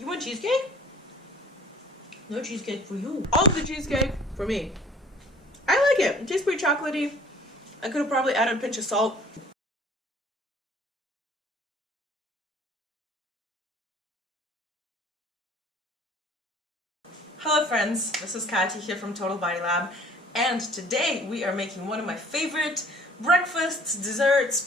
You want cheesecake? No cheesecake for you. All of the cheesecake for me. I like it. It tastes pretty chocolatey. I could have probably added a pinch of salt. Hello friends, this is Kati here from Total Body Lab, and today we are making one of my favorite breakfast desserts,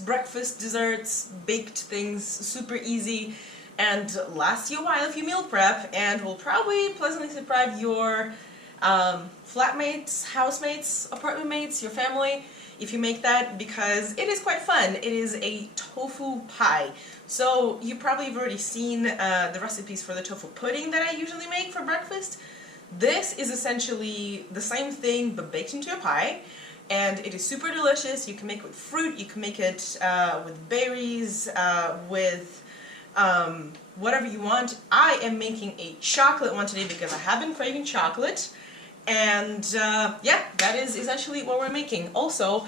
baked things, super easy, and lasts you a while if you meal prep, and will probably pleasantly surprise your flatmates, housemates, apartment mates, your family, if you make that, because it is quite fun. It is a tofu pie. So you probably have already seen the recipes for the tofu pudding that I usually make for breakfast. This is essentially the same thing but baked into a pie, and it is super delicious. You can make it with fruit, you can make it with berries, with whatever you want. I am making a chocolate one today because I have been craving chocolate, and yeah, that is essentially what we're making. Also,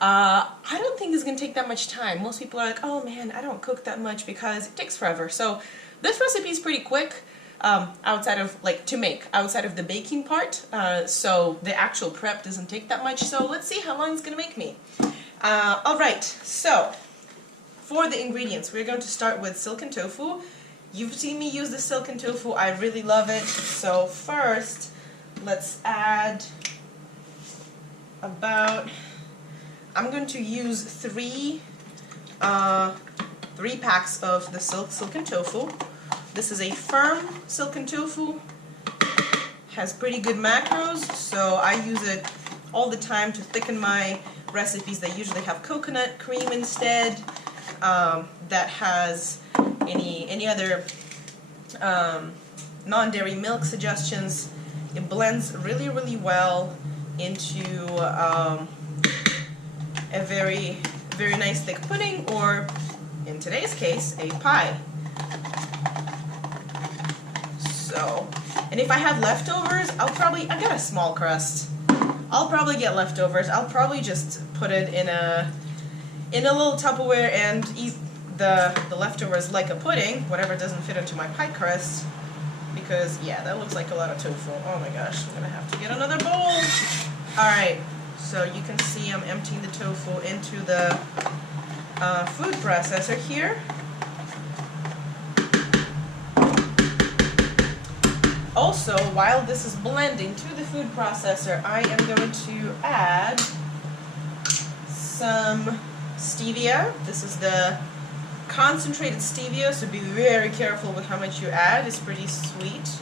I don't think it's going to take that much time. Most people are like, oh man, I don't cook that much because it takes forever. So this recipe is pretty quick. Outside of, to make, outside of the baking part, so the actual prep doesn't take that much, so let's see how long it's going to make me. Alright, so, for the ingredients, we're going to start with silken tofu. You've seen me use the silken tofu, I really love it, so first, let's add about, I'm going to use three packs of the silken tofu. This is a firm silken tofu, has pretty good macros, so I use it all the time to thicken my recipes that usually have coconut cream instead, that has any other non-dairy milk suggestions. It blends really, really well into a very, very nice thick pudding, or in today's case, a pie. So, and if I have leftovers, I got a small crust. I'll probably get leftovers. I'll probably just put it in a little Tupperware and eat the leftovers like a pudding, whatever doesn't fit into my pie crust. Because yeah, that looks like a lot of tofu. Oh my gosh, I'm gonna have to get another bowl. Alright, so you can see I'm emptying the tofu into the food processor here. Also, while this is blending to the food processor, I am going to add some stevia. This is the concentrated stevia, so be very careful with how much you add. It's pretty sweet.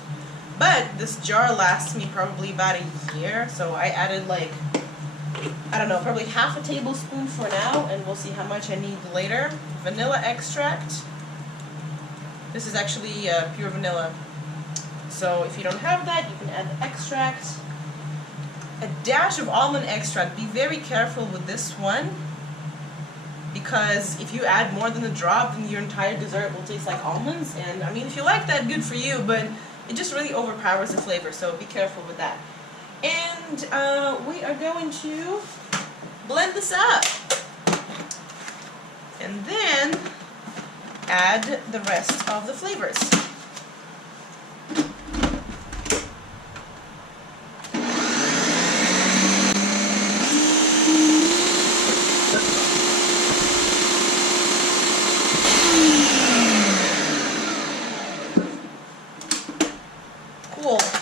But this jar lasts me probably about a year, so I added I don't know, probably half a tablespoon for now, and we'll see how much I need later. Vanilla extract. This is actually pure vanilla. So if you don't have that, you can add the extract. A dash of almond extract. Be very careful with this one, because if you add more than a drop, then your entire dessert will taste like almonds. And I mean, if you like that, good for you, but it just really overpowers the flavor, so be careful with that. And we are going to blend this up. And then add the rest of the flavors.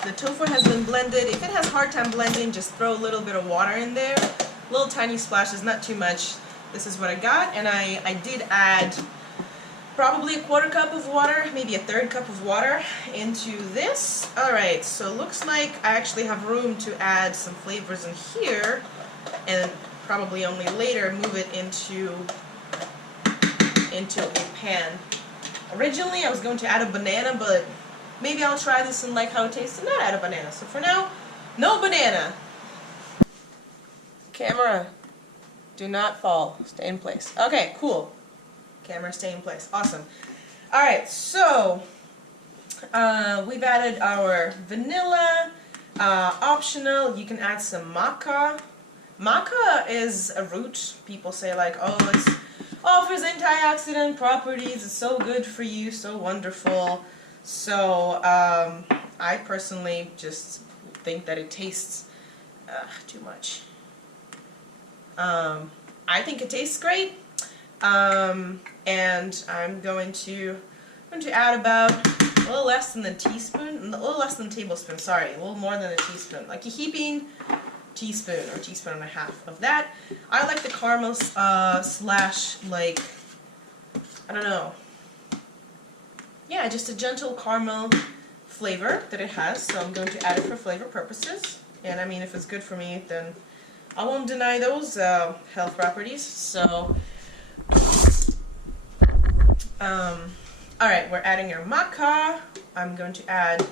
The tofu has been blended. If it has a hard time blending, just throw a little bit of water in there. Little tiny splashes, not too much. This is what I got, and I did add probably a quarter cup of water, maybe a third cup of water into this. Alright, so it looks like I actually have room to add some flavors in here, and probably only later move it into a pan. Originally I was going to add a banana, but maybe I'll try this and like how it tastes and not add a banana. So for now, no banana. Camera, do not fall. Stay in place. Okay, cool. Camera, stay in place. Awesome. Alright, so we've added our vanilla. Optional, you can add some maca. Maca is a root. People say oh, it offers antioxidant properties. It's so good for you, so wonderful. So I personally just think that it tastes too much. I think it tastes great, and I'm going to add about a little less than a teaspoon, a little less than a tablespoon, sorry, a little more than a teaspoon, like a heaping teaspoon or teaspoon and a half of that. I like the caramel slash, like, I don't know, yeah, just a gentle caramel flavor that it has, so I'm going to add it for flavor purposes. And I mean, if it's good for me, then I won't deny those health properties. So, alright, we're adding our maca. I'm going to add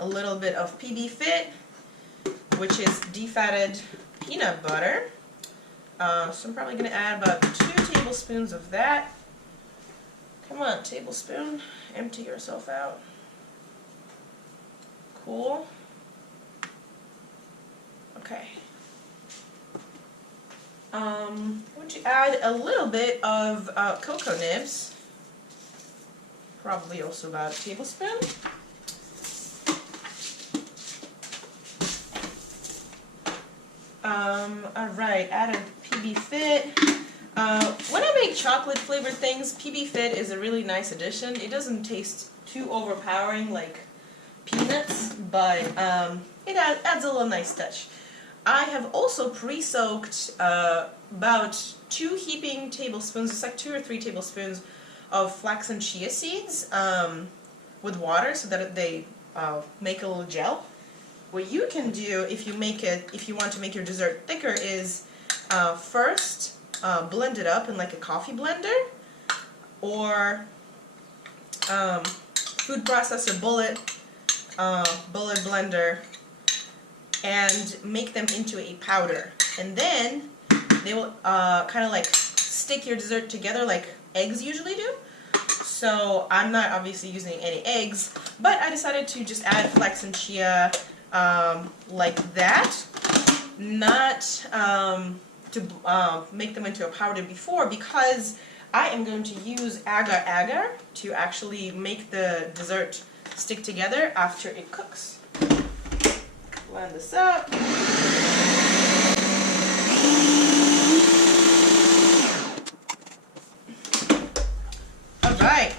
a little bit of PB Fit, which is defatted peanut butter. So I'm probably going to add about 2 tablespoons of that. Come on, tablespoon, empty yourself out. Cool. Okay. I'm going to add a little bit of cocoa nibs. Probably also about a tablespoon. Alright, added PB Fit. When I make chocolate flavored things, PB Fit is a really nice addition. It doesn't taste too overpowering like peanuts, but it adds a little nice touch. I have also pre-soaked about 2 heaping tablespoons, it's like 2 or 3 tablespoons of flax and chia seeds with water so that they make a little gel. What you can do if you want to make your dessert thicker is first blend it up in like a coffee blender or food processor bullet blender, and make them into a powder, and then they will kind of like stick your dessert together like eggs usually do. So I'm not obviously using any eggs, but I decided to just add flax and chia like that, not to make them into a powder before, because I am going to use agar-agar to actually make the dessert stick together after it cooks. Blend this up. Alright.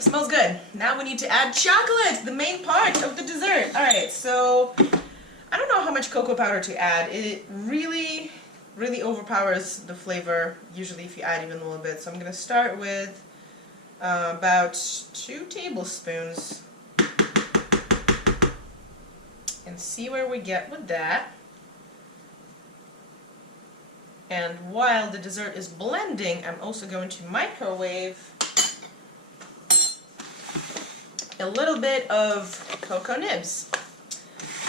Smells good. Now we need to add chocolate, the main part of the dessert. Alright, so I don't know how much cocoa powder to add. It really overpowers the flavor, usually if you add even a little bit. So I'm going to start with about 2 tablespoons and see where we get with that. And while the dessert is blending, I'm also going to microwave a little bit of cocoa nibs.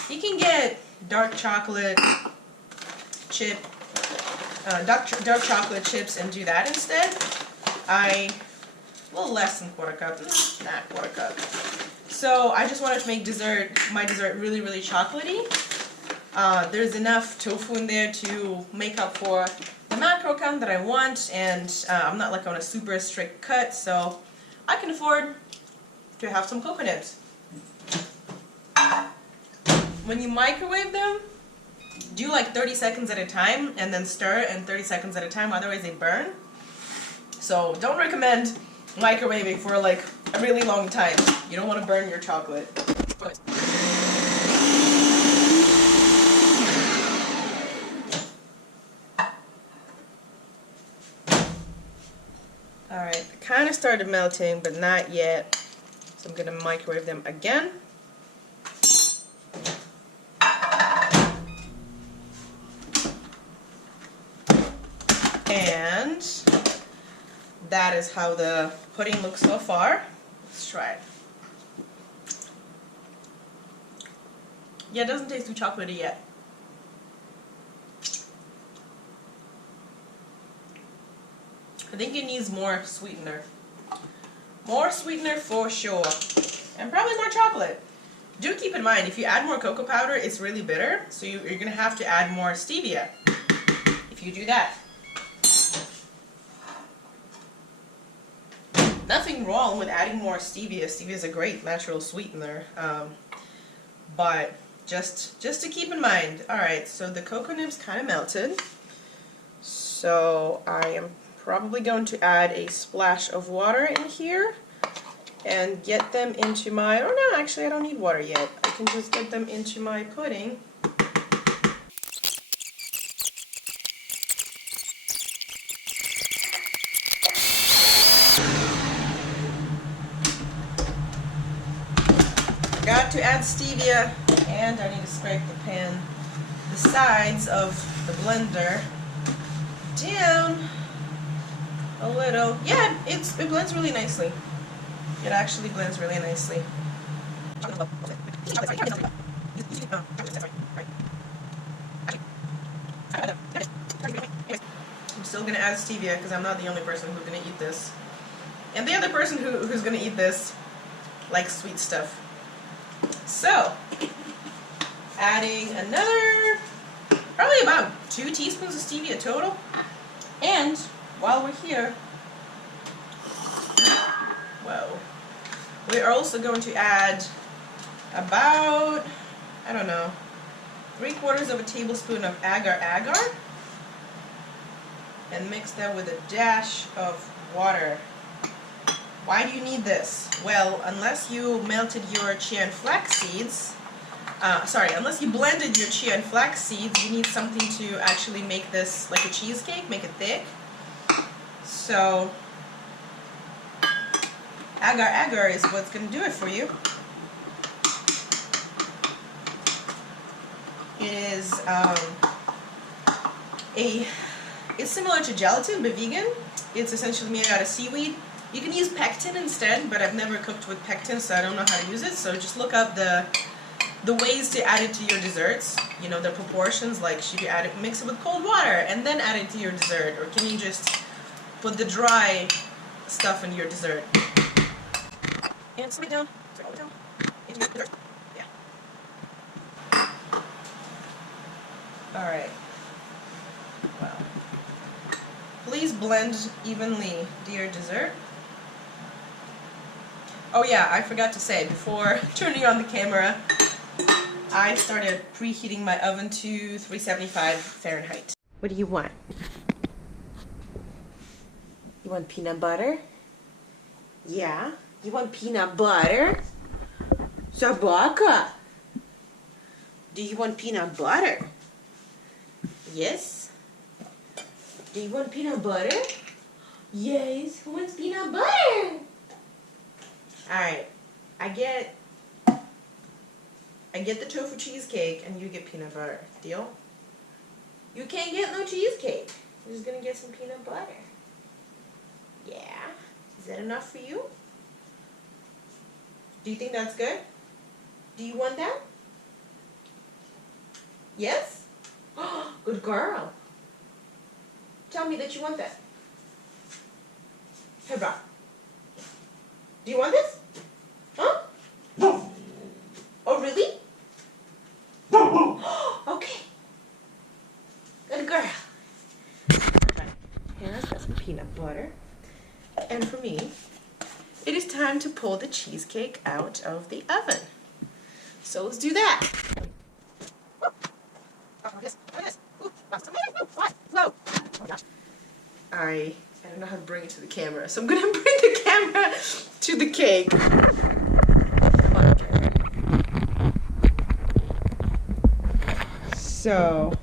You can get dark chocolate chip, dark chocolate chips and do that instead. A little less than quarter cup, not quarter cup. So I just wanted to make my dessert really chocolatey. There's enough tofu in there to make up for the macro count that I want, and I'm not like on a super strict cut, so I can afford to have some cocoa nibs. When you microwave them, do like 30 seconds at a time and then stir, and 30 seconds at a time, otherwise they burn. So don't recommend microwaving for like a really long time. You don't want to burn your chocolate. Alright, they kind of started melting, but not yet. So I'm going to microwave them again. And that is how the pudding looks so far. Let's try it. Yeah, it doesn't taste too chocolatey yet. I think it needs more sweetener. More sweetener for sure. And probably more chocolate. Do keep in mind, if you add more cocoa powder, it's really bitter. So you're going to have to add more stevia if you do that. Nothing wrong with adding more stevia. Stevia is a great natural sweetener, but just to keep in mind. Alright, so the cocoa nibs kind of melted, so I am probably going to add a splash of water in here and get them into my, oh no, actually I don't need water yet. I can just get them into my pudding. Forgot to add stevia, and I need to scrape the sides of the blender down a little. Yeah, it blends really nicely. It actually blends really nicely. I'm still going to add stevia because I'm not the only person who's going to eat this. And the other person who's going to eat this likes sweet stuff. So, adding another, probably about 2 teaspoons of stevia total. And while we're here, whoa, we are also going to add about, I don't know, 3/4 tablespoon of agar-agar, and mix that with a dash of water. Why do you need this? Well, unless you melted your chia and flax seeds, unless you blended your chia and flax seeds, you need something to actually make this like a cheesecake, make it thick. So, agar-agar is what's going to do it for you. It is it's similar to gelatin, but vegan. It's essentially made out of seaweed. You can use pectin instead, but I've never cooked with pectin, so I don't know how to use it. So just look up the ways to add it to your desserts. You know, the proportions, like should you mix it with cold water and then add it to your dessert, or can you just put the dry stuff in your dessert? And slow it down. Slow it down. Into your dessert. Yeah. All right. Well, please blend evenly, dear dessert. Oh yeah, I forgot to say, before turning on the camera, I started preheating my oven to 375 Fahrenheit. What do you want? You want peanut butter? Yeah? You want peanut butter? Sabaka! Do you want peanut butter? Yes? Do you want peanut butter? Yes. Who wants peanut butter? Alright. I get the tofu cheesecake and you get peanut butter. Deal? You can't get no cheesecake. You're just gonna get some peanut butter. Yeah? Is that enough for you? Do you think that's good? Do you want that? Yes? Good girl. Tell me that you want that. Hey, bro. Do you want this? Huh? Oh, really? Okay. Good girl. Here's some peanut butter. And for me, it is time to pull the cheesecake out of the oven. So let's do that. I don't know how to bring it to the camera, so I'm gonna bring the camera to the cake. So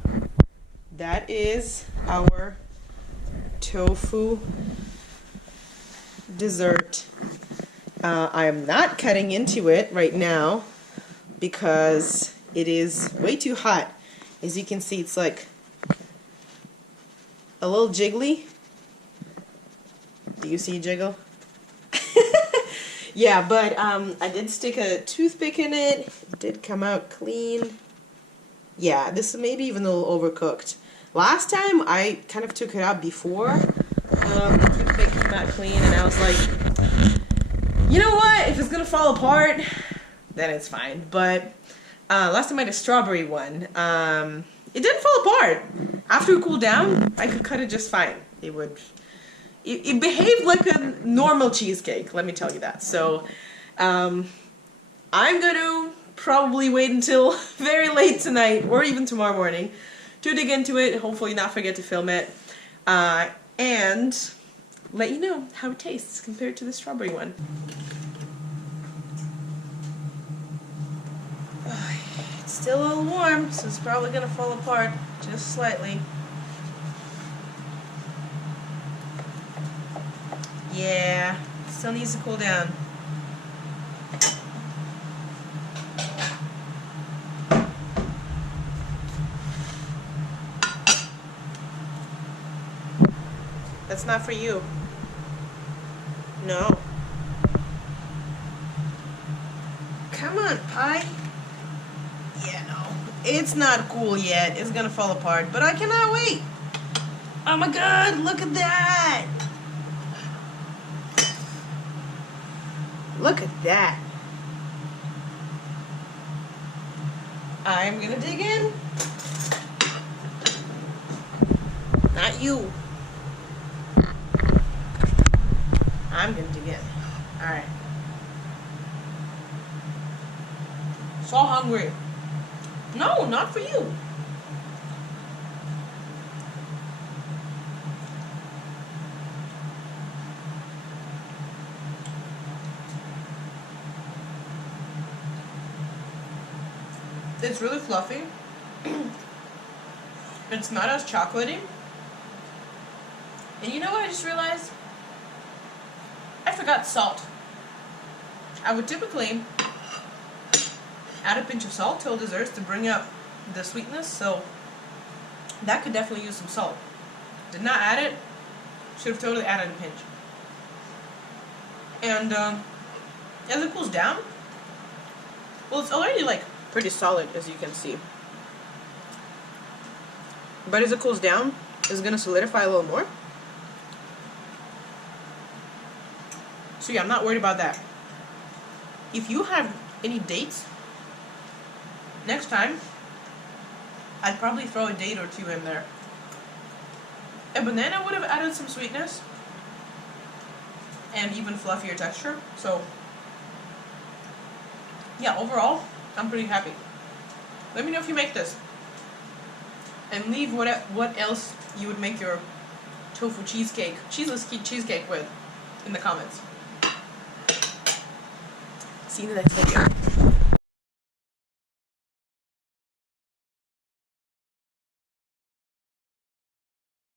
that is our tofu dessert. I am not cutting into it right now because it is way too hot. As you can see, it's like a little jiggly. Do you see jiggle? Yeah, but I did stick a toothpick in it. It did come out clean. Yeah, this is maybe even a little overcooked. Last time I kind of took it out before the toothpick came out clean, and I was like, you know what? If it's gonna fall apart, then it's fine. But last time I had a strawberry one. It didn't fall apart. After it cooled down, I could cut it just fine. It it behaved like a normal cheesecake, let me tell you that. So I'm gonna probably wait until very late tonight or even tomorrow morning to dig into it, hopefully not forget to film it, and let you know how it tastes compared to the strawberry one. It's still a little warm, so it's probably gonna fall apart just slightly. Yeah, still needs to cool down. That's not for you. No. Come on, pie. Yeah, no. It's not cool yet. It's gonna fall apart, but I cannot wait. Oh my god, look at that. Look at that. I'm gonna dig in. Not you. I'm gonna dig in. Alright. So hungry. No, not for you. It's really fluffy. It's not as chocolatey. And you know what I just realized? I forgot salt. I would typically add a pinch of salt to all desserts to bring up the sweetness, so that could definitely use some salt. Did not add it. Should have totally added a pinch. And as it cools down, well, it's already like pretty solid, as you can see. But as it cools down, it's gonna solidify a little more. So yeah, I'm not worried about that. If you have any dates, next time, I'd probably throw a date or two in there. A banana would have added some sweetness and even fluffier texture. So yeah, overall, I'm pretty happy. Let me know if you make this. And leave what else you would make your tofu cheesecake, cheeseless cheesecake with in the comments. See you in the next video.